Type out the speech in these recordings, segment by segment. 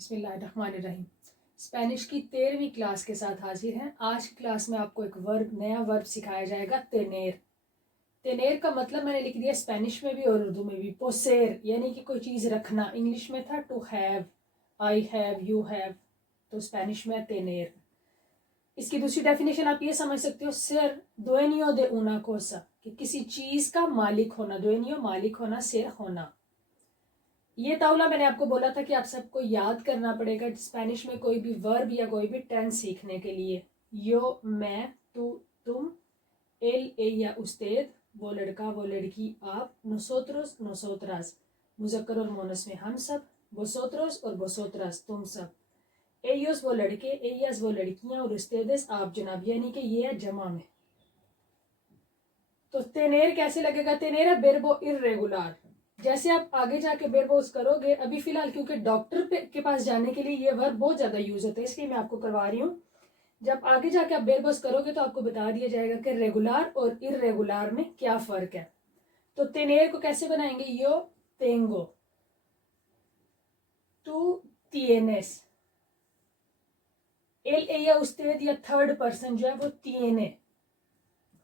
बिस्मिल्लाहिर्रहमानिर्रहीम। स्पेनिश की 13वीं क्लास के साथ हाजिर हैं। आज की क्लास में आपको एक नया वर्ब सिखाया जाएगा, तेनेर। तेनेर का मतलब मैंने लिख दिया स्पेनिश में भी और उर्दू में भी। पोसेर यानी कि कोई चीज़ रखना। इंग्लिश में था to have, I have, you have, तो स्पेनिश में तेनेर। इसकी दूसरी डेफिनेशन आप ये समझ सकते हो, सेर दुएनियो दे una cosa, कि किसी चीज़ का मालिक होना। दुएनियो मालिक होना, सेर होना। ये ताउला मैंने आपको बोला था कि आप सबको याद करना पड़ेगा स्पेनिश में कोई भी वर्ब या कोई भी टेंस सीखने के लिए। यो, मैं, तू, तुम, एल, ella, usted, वो लड़का, वो लड़की, आप, nosotros, nosotras, मुजक्कर और मोनस में हम सब, vosotros और vosotras, तुम सब, ellos वो लड़के, ellas वो लड़कियां और ustedes आप जनाब, यानी कि ये है जमा में। तो तेनेर कैसे लगेगा? तेनेर है बेरबो इर्रेगुलर। जैसे आप आगे जाके बेरबोस करोगे, अभी फिलहाल क्योंकि डॉक्टर के पास जाने के लिए ये वर्ब बहुत ज्यादा यूज होता है, इसलिए मैं आपको करवा रही हूँ। जब आगे जाके आप बेरबोस करोगे तो आपको बता दिया जाएगा कि रेगुलर और इर्रेगुलर में क्या फर्क है। तो तेनेर को कैसे बनाएंगे? यो तेंगो, तू तिएनेस, एल, ella, usted या थर्ड पर्सन जो है वो तिएने,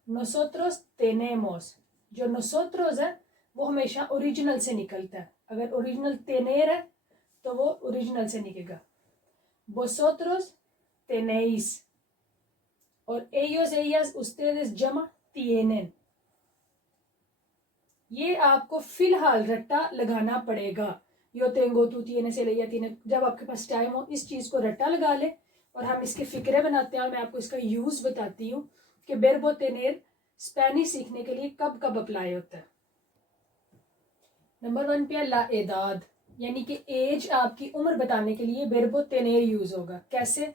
nosotros tenemos। जो nosotros है वो हमेशा ओरिजिनल से निकलता है। अगर ओरिजिनल तेनेर है तो वो ओरिजिनल से निकलेगा। vosotros tenéis और ellos, ellas, ustedes जमा tienen। ये आपको फिलहाल रट्टा लगाना पड़ेगा। यो तेंगो, तू तिएने, से लिया तीने। जब आपके पास टाइम हो इस चीज को रट्टा लगा ले और हम इसके फिक्रे बनाते हैं और मैं आपको इसका यूज बताती हूँ कि बेरबो तेनेर स्पेनिश सीखने के लिए कब कब अप्लाई होता है। नंबर 1 पे ला एदाद, यानी कि एज, आपकी उम्र बताने के लिए बेरबो तेनेर यूज होगा। कैसे?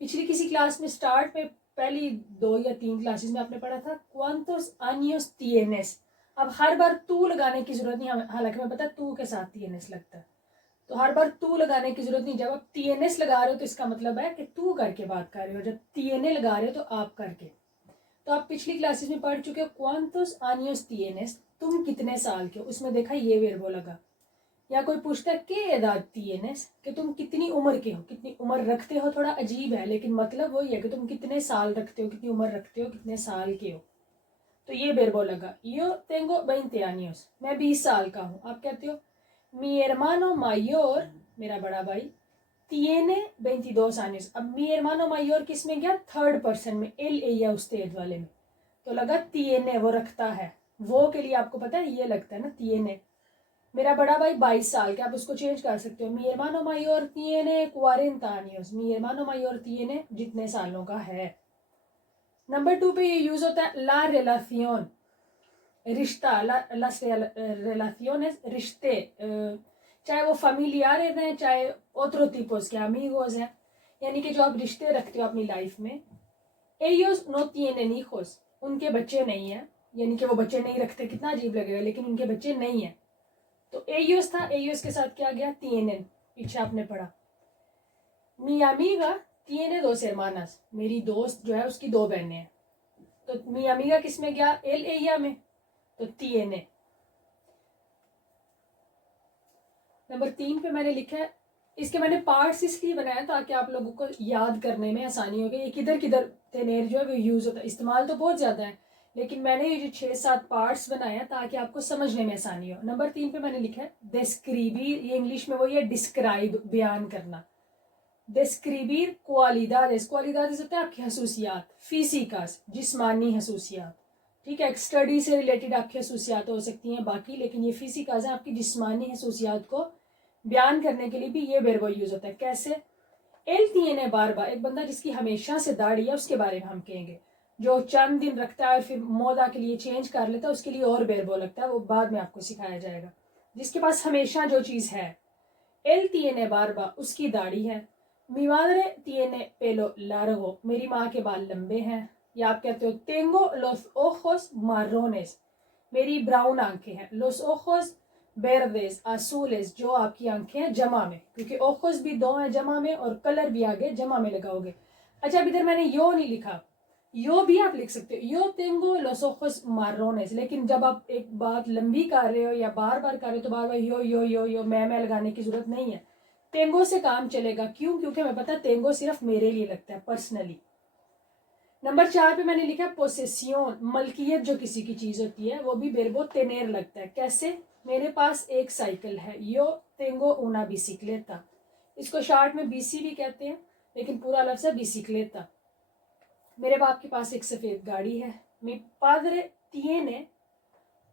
पिछली किसी क्लास में स्टार्ट में पहली 2 या 3 क्लासेस में आपने पढ़ा था cuántos años tienes। अब हर बार तू लगाने की जरूरत नहीं, हालांकि मैं पता तू के साथ tienes लगता है, तो हर बार तू लगाने की जरूरत नहीं। जब आप tienes लगा रहे हो तो इसका मतलब है कि तू करके बात कर रहे हो, जब tiene लगा रहे हो तो आप करके। तो आप पिछली क्लासेस में पढ़ चुके हो cuántos años tienes, तुम कितने साल के हो। उसमें देखा ये वेरबो लगा। या कोई पूछता है के एदाद tienes, कि तुम कितनी उम्र के हो, कितनी उम्र रखते हो। थोड़ा अजीब है लेकिन मतलब वही है कि तुम कितने साल रखते हो, कितनी उम्र रखते हो, कितने साल के हो। तो ये वेरबो लगा। यो tengo 20 años, मैं 20 साल का हूँ। आप कहते हो mi hermano mayor, मेरा बड़ा भाई, tiene 22 años। अब mi hermano mayor किस में गया? थर्ड पर्सन में, एल, ella, usted वाले में। तो लगा tiene, वो रखता है। वो के लिए आपको पता है ये लगता है ना tiene। मेरा बड़ा भाई 22 साल के, आप उसको चेंज कर सकते हो। mi hermano mayor tiene 40 años, mi hermano mayor tiene जितने सालों का है। नंबर 2 पे ये यूज होता है ला रिलेशन, रिश्ता। las relaciones, रिश्ते, चाहे वो familiares हैं चाहे otro tipos के amigos हैं, यानी कि जो आप रिश्ते रखते हो अपनी लाइफ में। ellos no tienen hijos, उनके बच्चे नहीं हैं, यानी कि वो बच्चे नहीं रखते। कितना अजीब लगेगा, लेकिन उनके बच्चे नहीं हैं। तो ellos था, ellos के साथ क्या गया? tienen, पीछे आपने पढ़ा। mi amiga tiene 2 hermanas, मेरी दोस्त जो है उसकी 2 बहनें हैं। तो mi amiga किस में गया? el, ella में, तो tiene। नंबर 3 पे मैंने लिखा है, इसके मैंने पार्ट्स इसलिए बनाया ताकि आप लोगों को याद करने में आसानी होगी। ये किधर किधर तेनेर जो है वो यूज होता है। इस्तेमाल तो बहुत ज्यादा है लेकिन मैंने ये जो 6-7 पार्ट्स बनाया ताकि आपको समझने में आसानी हो। नंबर 3 पे मैंने लिखा है describir, ये इंग्लिश में वही है डिस्क्राइब, बयान करना। describir cualidades, cualidades होता है आपकी खसूसियात, फिजिकस, जिस्मानी खसूसियात। ठीक है, स्टडी से रिलेटेड आपकी खसूसियात हो सकती हैं बाकी, लेकिन ये फिजिकस है आपकी जिस्मानी खसूसियात को बयान करने के लिए भी ये वेरबो यूज होता है। कैसे? एल tiene barba, एक बंदा जिसकी हमेशा से दाढ़ी है उसके बारे में हम कहेंगे। जो चंद दिन रखता है और फिर मोदा के लिए चेंज कर लेता है उसके लिए और वेरबो लगता है, वो बाद में आपको सिखाया जाएगा। जिसके पास हमेशा जो चीज है, एल tiene barba, उसकी दाढ़ी है। mi madre tiene pelo largo, मेरी माँ के बाल लंबे हैं। या आप कहते हो tengo los ojos marrones, मेरी ब्राउन आंखें हैं। los ojos verdes, azules, जो आपकी आंखें हैं जमा में, क्योंकि ojos भी 2 हैं जमा में और कलर भी आगे जमा में लगाओगे। अच्छा, अब इधर मैंने यो नहीं लिखा, यो भी आप लिख सकते हो, यो tengo los ojos marrones। लेकिन जब आप एक बात लंबी कर रहे हो या बार बार कर रहे हो तो बार बार यो यो यो यो मैं लगाने की जरूरत नहीं है। तेंगो से काम चलेगा, क्यों? क्योंकि हमें पता है तेंगो सिर्फ मेरे लिए लगता है पर्सनली। नंबर 4 पे मैंने लिखा पोसेसियोन, मलकियत जो किसी की चीज होती है, वो भी बेरबो तेनेर लगता है। कैसे? मेरे पास एक साइकिल है, यो तेंगो una bicicleta। इसको शॉर्ट में बीसी भी कहते हैं, लेकिन पूरा लफ्ज है बिसिक्लेता। मेरे बाप के पास एक सफेद गाड़ी है। mi padre tiene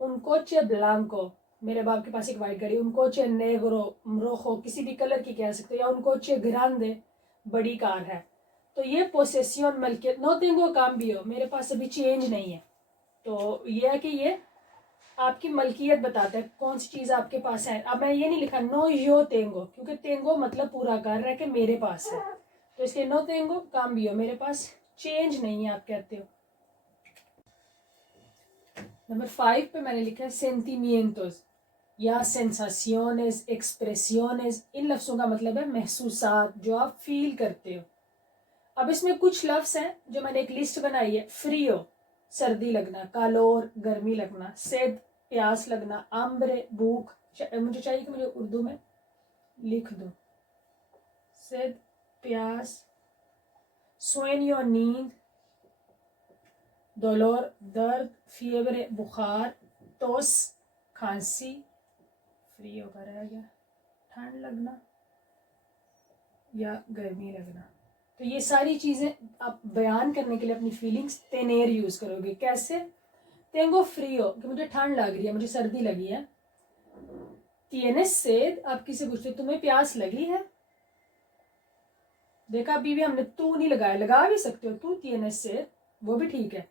un coche blanco। मेरे बाप के पास एक वाइट गाड़ी, un coche negro, rojo, किसी भी कलर की कह सकते हो, या un coche grande, बड़ी कार है। तो ये पोसेसियन मलकियत। नो तेंगो काम भी हो, मेरे पास अभी चेंज नहीं है, तो ये है कि ये आपकी मलकियत बताता है कौन सी चीज आपके पास है। अब मैं ये नहीं लिखा नो यो तेंगो, क्योंकि तेंगो मतलब पूरा कर रहा है कि मेरे पास है, तो इसलिए नो तेंगो काम भी हो, मेरे पास चेंज नहीं है आप कहते हो। नंबर 5 पे मैंने लिखा है सेंटीमिentos या सेंसाciones, एक्सप्रेsiones। इन लफ्जों का मतलब है महसूसात, जो आप फील करते हो। अब इसमें कुछ लफ्ज हैं जो मैंने एक लिस्ट बनाई है। फ्रीओ, सर्दी लगना, कालोर, गर्मी लगना, सेद, प्यास लगना, आम्ब्रे, भूख। मुझे चाहिए कि मुझे उर्दू में लिख दो। सेद, प्यास, सुएनियो, नींद, डोलोर, दर्द, फीवरे, बुखार, तोस, खांसी, फ्री होकर रह गया, ठंड लगना या गर्मी लगना। तो ये सारी चीजें आप बयान करने के लिए अपनी फीलिंग्स तेनेर यूज करोगे। कैसे? तेंगो फ्रीओ, कि मुझे ठंड लग रही है, मुझे सर्दी लगी है। tienes sed, आप किसी पूछते तुम्हें प्यास लगी है। देखा, अभी भी हमने तू नहीं लगाया, लगा भी सकते हो तू tienes sed, वो भी ठीक है,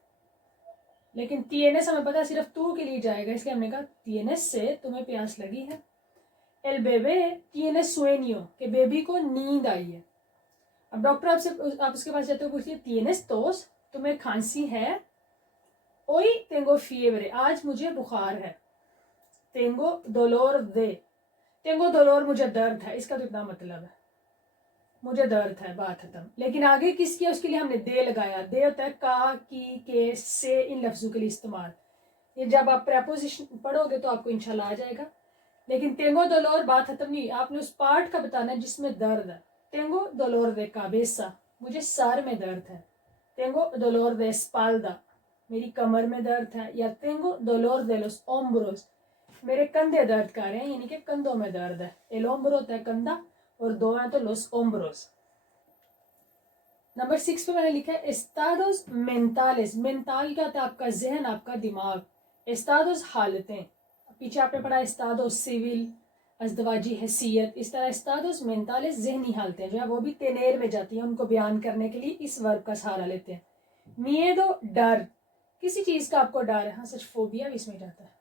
लेकिन tienes हमें पता है सिर्फ तू के लिए जाएगा, इसलिए हमने कहा tienes sed, तुम्हें प्यास लगी है। el bebé tiene sueño, कि बेबी को नींद आई है। अब डॉक्टर आप उसके पास जाते हो, पूछिए tienes tos, तुम्हें खांसी है। hoy tengo fiebre, आज मुझे बुखार है। tengo dolor de, tengo dolor मुझे दर्द है, इसका तो इतना मतलब है मुझे दर्द है, बात खत्म। लेकिन आगे किस किया, उसके लिए हमने दे लगाया। दे होता है का, की, के, से, इन लफ्जों के लिए इस्तेमाल। ये जब आप प्रेपोजिशन पढ़ोगे तो आपको इंशाल्लाह आ जाएगा। लेकिन तेंगो दोलोर बात खत्म नहीं, आपने उस पार्ट का बताना है जिसमें दर्द है। तेंगो दोलोर दे काबेसा, मुझे सर में दर्द है। तेंगो दोलोर दे स्पाल्दा, मेरी कमर में दर्द है। या तेंगो दोलोर दे लोस ओम्ब्रोस, मेरे कंधे दर्द कर रहे हैं, यानी कि कंधों में दर्द है। एल ओम्ब्रो होता है कंधा, और दो हैं तो लोस ओम्ब्रोस। नंबर 6 पे मैंने लिखा है एस्टाडोस मेंटालिस। मेंटाल क्या होता है? आपका जहन, आपका दिमाग। एस्टाडोस हालतें, पीछे आपने पढ़ा एस्टाडोस सिविल, अजदवाजी हैसियत। इस तरह एस्टाडोस मेंटालिस जहनी हालतें जो है वो भी तेनेर में जाती हैं, उनको बयान करने के लिए इस वर्ब का सहारा लेते हैं। मिएदो, डर, किसी चीज का आपको डर है। हाँ सच, फोबिया भी इसमें जाता है।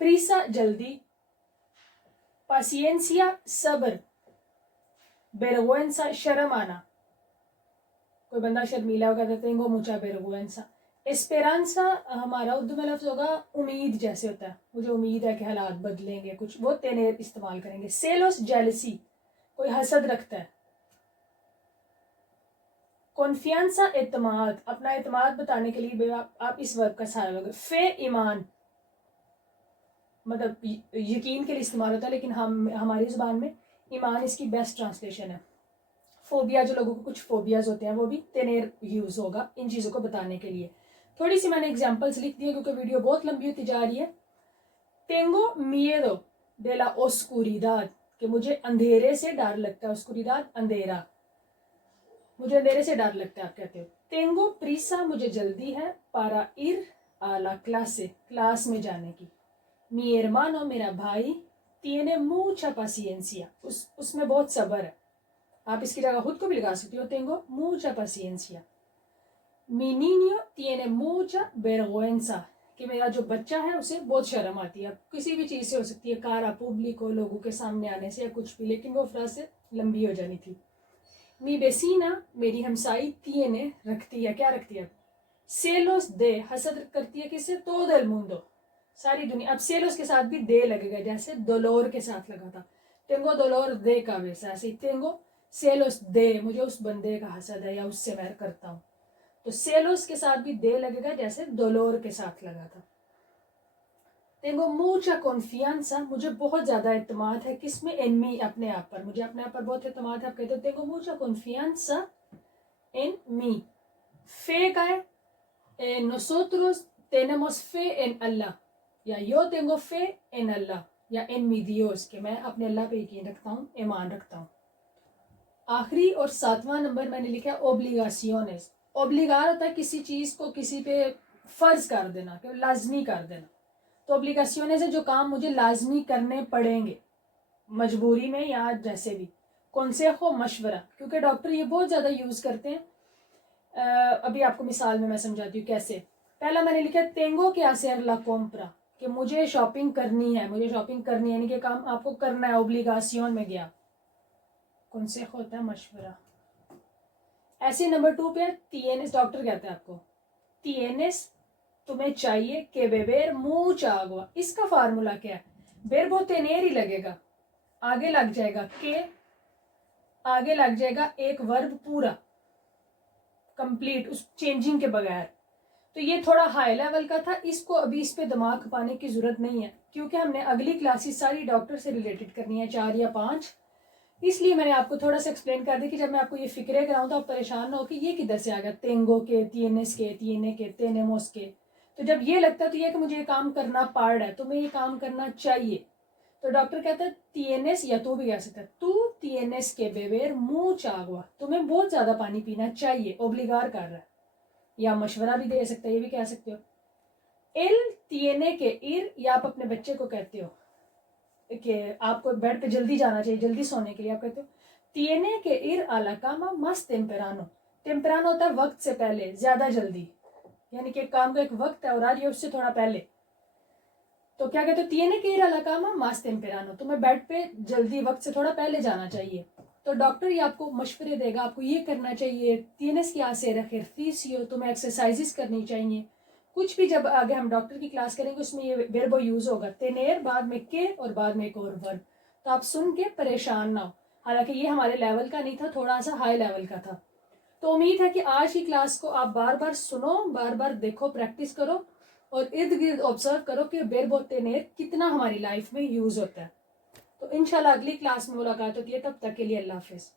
प्रीसा, जल्दी। पासियंसिया, सब्र। बेरगुएंसा, शर्म आना, कोई बंदा शर्मीला होगा तो तेंगो मुचा बेरगुएंसा। एस्पेरांसा हमारा उर्दू में लफ्ज होगा उम्मीद जैसे होता है, मुझे उम्मीद है कि हालात बदलेंगे कुछ, वो तेनेर इस्तेमाल करेंगे। सेलोस, जेलसी, कोई हसद रखता है। कॉन्फियांसा, एतमाद, अपना एतमाद बताने के लिए आप इस वर्ब का सहारा लोगे। फे, ईमान, मतलब यकीन के लिए इस्तेमाल होता है, लेकिन हमारी जुबान में ईमान इसकी बेस्ट ट्रांसलेशन है। फोबिया, जो लोगों को कुछ फोबियाज होते हैं, वो भी तेनेर यूज होगा इन चीजों को बताने के लिए। थोड़ी सी मैंने एग्जांपल्स लिख दी है क्योंकि वीडियो बहुत लंबी होती जा रही है। टेंगो मिएदो de la oscuridad, कि मुझे अंधेरे से डर लगता है। oscuridad, अंधेरा, मुझे अंधेरे से डर लगता है आप कहते हो। टेंगो प्रीसा, मुझे जल्दी है। para ir a la clase, class में जाने की। mi hermano, मेरा भाई। tiene mucha paciencia, उसमें बहुत सब्र है। आप इसकी जगह खुद को भी लगा सकते हो, tengo mucha paciencia। Mi niño tiene mucha vergüenza, कि मेरा जो बच्चा है उसे बहुत शर्म आती है। किसी भी चीज़ से हो सकती है, कारा पब्लिक, लोगों के सामने आने से या कुछ भी, लेकिन वो फ्राज से लंबी हो जानी थी। मी बेसीना, मेरी हमसाई। tiene, रखती है, क्या रखती है? सेलोस दे, हसद करती है किससे? todo el mundo, सारी दुनिया। अब सेलोस के साथ भी दे लगेगा, जैसे दोलोर के साथ लगा था। tengo dolor de cabeza, ऐसे tengo सेलोस दे, मुझे उस बंदे का हसद है या उससे मैं करता हूँ, तो सेलोस के साथ भी दे लगेगा जैसे दोलोर के साथ लगा था। tengo mucha confianza, मुझे बहुत ज़्यादा इत्मीनान है किसमें, en mí, अपने आप पर, मुझे अपने आप पर बहुत इत्मीनान है। आप कहते हो tengo mucha confianza en mí। fe का है nosotros tenemos fe en Allah, या yo tengo fe en Allah, या en mi Dios, कि मैं अपने अल्लाह पे यकीन रखता हूँ, ईमान रखता हूँ। आखिरी और 7वां नंबर मैंने लिखा ओब्लिगासियोनेस। ओब्लिगार होता है किसी चीज़ को किसी पे फ़र्ज कर देना, कि लाजमी कर देना। तो ओब्लिगासियोनेस है जो काम मुझे लाजमी करने पड़ेंगे, मजबूरी में या जैसे भी। consejo मशवरा, क्योंकि डॉक्टर ये बहुत ज़्यादा यूज़ करते हैं। अभी आपको मिसाल में मैं समझाती हूँ कैसे। पहला मैंने लिखा tengo que hacer la compra, कि मुझे शॉपिंग करनी है, मुझे शॉपिंग करनी है, यानी कि काम आपको करना है, ओब्लिगासियोन में गया। consejo होता है मशवरा। ऐसे नंबर 2 पे tienes, डॉक्टर कहते हैं आपको tienes, तुम्हें चाहिए que beber mucha agua। इसका फार्मूला क्या है, verbo tener ही लगेगा, आगे लग जाएगा के, आगे लग जाएगा एक वर्ब पूरा कंप्लीट, उस चेंजिंग के बगैर। तो ये थोड़ा हाई लेवल का था, इसको अभी इस पे दिमाग खपाने की जरूरत नहीं है, क्योंकि हमने अगली क्लासेस सारी डॉक्टर से रिलेटेड करनी है, 4 या 5। इसलिए मैंने आपको थोड़ा सा एक्सप्लेन कर दिया कि जब मैं आपको ये फिक्रे कराऊं तो आप परेशान ना हो कि ये किधर से आ गया, तेंगो के, तीनेस के, तीने के, तेनेमोस के। तो जब ये लगता है तो ये कि मुझे ये काम करना पड़ रहा है, तुम्हें ये काम करना चाहिए, तो डॉक्टर कहता है तीनेस, या तो भी कह सकता है तू तीनेस के बेबेर मुंह चागवा, तुम्हें बहुत ज्यादा पानी पीना चाहिए, ओब्लिगार कर रहा है। या मशवरा भी दे सकता है, ये भी कह सकते हो। एल तीने के इर, या आप अपने बच्चे को कहते हो कि आपको बेड पे जल्दी जाना चाहिए, जल्दी सोने के लिए, आप कहते हो tiene que ir a la cama más temprano। टेम्परानो होता है वक्त से पहले, ज्यादा जल्दी, यानी कि काम का एक वक्त है और आज ये उससे थोड़ा पहले। तो क्या कहते हो tiene que ir a la cama más temprano, तुम्हें बेड पे जल्दी वक्त से थोड़ा पहले जाना चाहिए। तो डॉक्टर ही आपको मशवरे देगा, आपको ये करना चाहिए, tienes que hacer ejercicio, तुम्हें एक्सरसाइजेस करनी चाहिए। कुछ भी जब आगे हम डॉक्टर की क्लास करेंगे उसमें ये वर्बो यूज होगा, तेनेर बाद में के और बाद में एक और वर्ब। तो आप सुन के परेशान ना हो, हालांकि ये हमारे लेवल का नहीं था, थोड़ा सा हाई लेवल का था। तो उम्मीद है कि आज की क्लास को आप बार बार सुनो, बार बार देखो, प्रैक्टिस करो और इर्द गिर्द ऑब्जर्व करो कि वर्बो तेनेर कितना हमारी लाइफ में यूज होता है। तो इंशाल्लाह अगली क्लास में मुलाकात होती है, तब तक के लिए अल्लाह हाफिज।